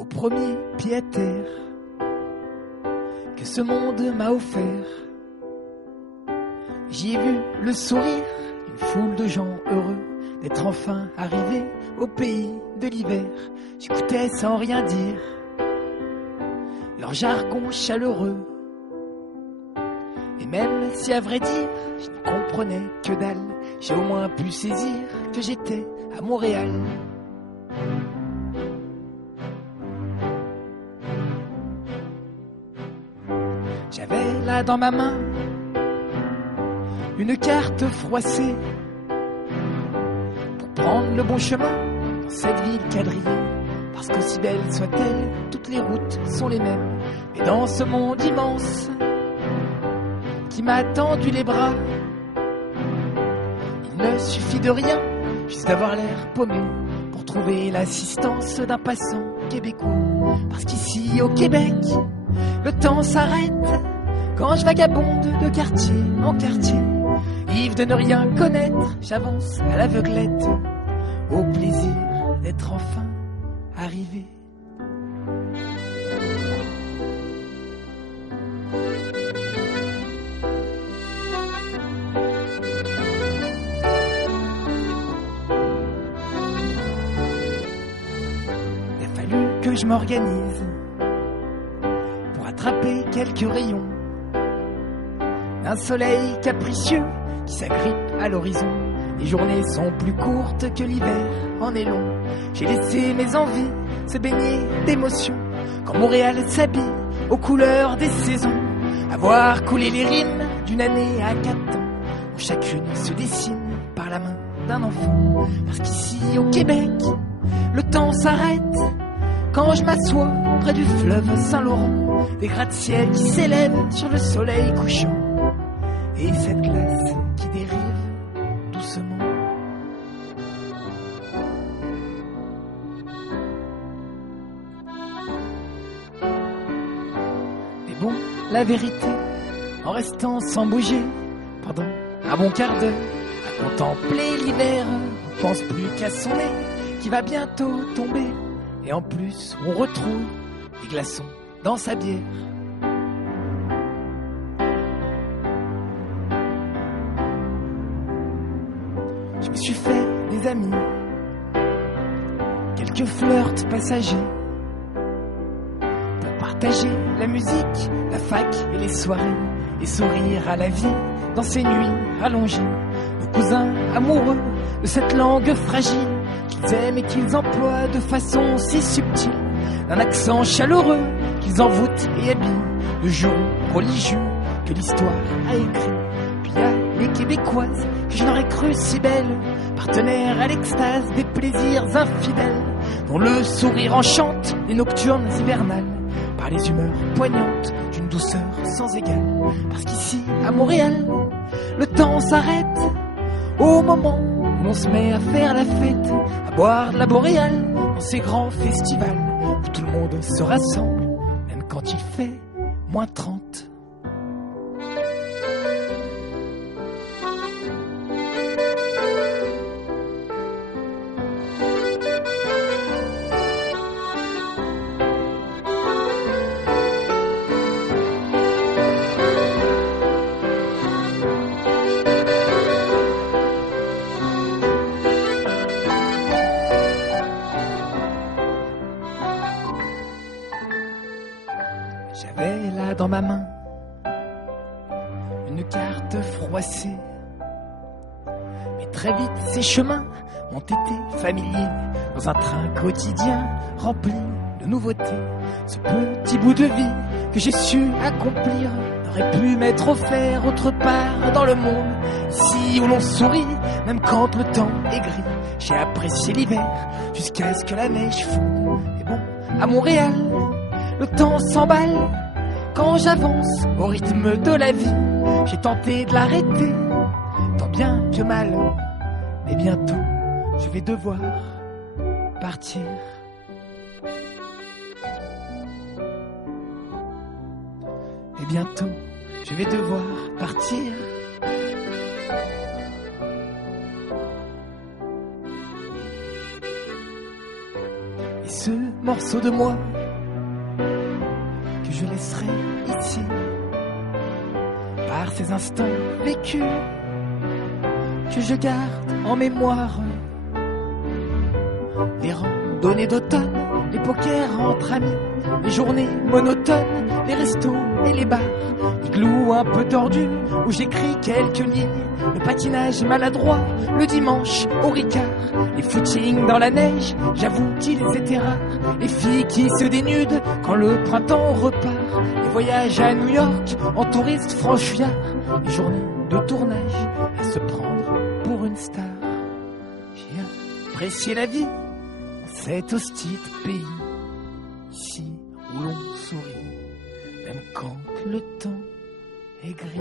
au premier pied à terre que ce monde m'a offert. J'y ai vu le sourire d'une foule de gens heureux d'être enfin arrivés au pays de l'hiver. J'écoutais sans rien dire leur jargon chaleureux. Et même si à vrai dire je ne comprenais que dalle, j'ai au moins pu saisir que j'étais à Montréal. J'avais là dans ma main une carte froissée pour prendre le bon chemin dans cette ville quadrillée. Parce qu'aussi belle soit-elle, toutes les routes sont les mêmes. Mais dans ce monde immense qui m'a tendu les bras, il ne suffit de rien, juste d'avoir l'air paumé pour trouver l'assistance d'un passant québécois. Parce qu'ici au Québec, le temps s'arrête quand je vagabonde de quartier en quartier. Ivre de ne rien connaître, j'avance à l'aveuglette, au plaisir d'être enfin arrivé. Il a fallu que je m'organise pour attraper quelques rayons d'un soleil capricieux qui s'agrippe à l'horizon. Les journées sont plus courtes que l'hiver en est long. J'ai laissé mes envies se baigner d'émotions quand Montréal s'habille aux couleurs des saisons. À voir couler les rimes d'une année à 4 ans, où chacune se dessine par la main d'un enfant. Parce qu'ici au Québec, le temps s'arrête quand je m'assois près du fleuve Saint-Laurent. Des gratte-ciel qui s'élèvent sur le soleil couchant et cette glace qui dérive doucement. Mais bon, la vérité, en restant sans bouger pendant un bon quart d'heure, à contempler l'hiver, on pense plus qu'à son nez qui va bientôt tomber. Et en plus, on retrouve des glaçons dans sa bière. Je me suis fait des amis, quelques flirts passagers, pour partager la musique, la fac et les soirées, et sourire à la vie dans ces nuits rallongées. Nos cousins amoureux de cette langue fragile qu'ils aiment et qu'ils emploient de façon si subtile, d'un accent chaleureux qu'ils envoûtent et habillent de jours religieux que l'histoire a écrit. Puis y a les Québécoises que je n'aurais cru si belles, partenaires à l'extase des plaisirs infidèles, dont le sourire enchante les nocturnes hivernales, par les humeurs poignantes d'une douceur sans égale. Parce qu'ici, à Montréal, le temps s'arrête au moment où on se met à faire la fête, à boire de la boréale dans ces grands festivals où tout le monde se rassemble, même quand il fait moins 30. J'avais là dans ma main une carte froissée, mais très vite ces chemins m'ont été familiers, dans un train quotidien rempli de nouveautés. Ce petit bout de vie que j'ai su accomplir n'aurait pu m'être offert autre part dans le monde. Ici où l'on sourit, même quand le temps est gris, j'ai apprécié l'hiver jusqu'à ce que la neige fonde. Et bon, à Montréal, le temps s'emballe quand j'avance au rythme de la vie. J'ai tenté de l'arrêter, tant bien que mal, mais bientôt je vais devoir partir. Et bientôt je vais devoir partir. Et ce morceau de moi que je laisserai ici par ces instants vécus que je garde en mémoire. Les randonnées d'automne, les pokers entre amis, les journées monotones, les restos et les bars, igloo un peu tordu où j'écris quelques lignes, le patinage maladroit, le dimanche au Ricard, les footings dans la neige, j'avoue qu'ils étaient rares, les filles qui se dénudent quand le printemps repart, les voyages à New York en touriste franchouillard, les journées de tournage à se prendre pour une star. J'ai apprécié la vie dans cet hostile pays, ici où l'on sourit, même quand le temps est gris.